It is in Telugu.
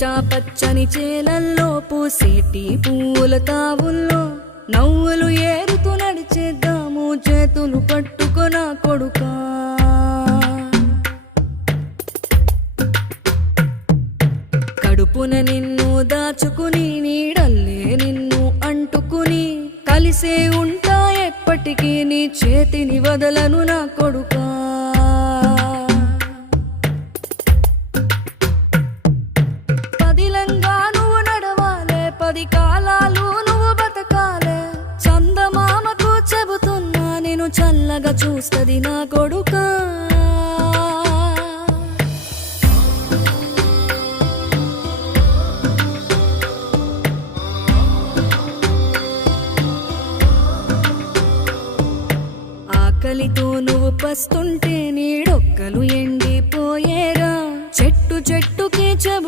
పచ్చా పచ్చని చేలల్లో పూసేటి పూల తావుల్లో నవ్వులు ఏరుతూ నడిచేద్దాము చేతులు పట్టుకొన కొడుకా. కడుపున నిన్ను దాచుకుని నీడల్లే నిన్ను అంటుకుని కలిసే ఉంటా ఎప్పటికీ నీ చేతిని వదలను నా కొడుకా. పదిలంగా నువ్వు నడవాలే, 10 కాలాలు నువ్వు బతకాలే. చందమామకు చెబుతున్నా నేను చల్లగా చూస్తది నా కొడుకా. ఆకలితో నువ్వు పస్తుంటే నీడొక్కలు ఎండిపోయేరా. చెట్టు చెట్టుకే చెబుతూ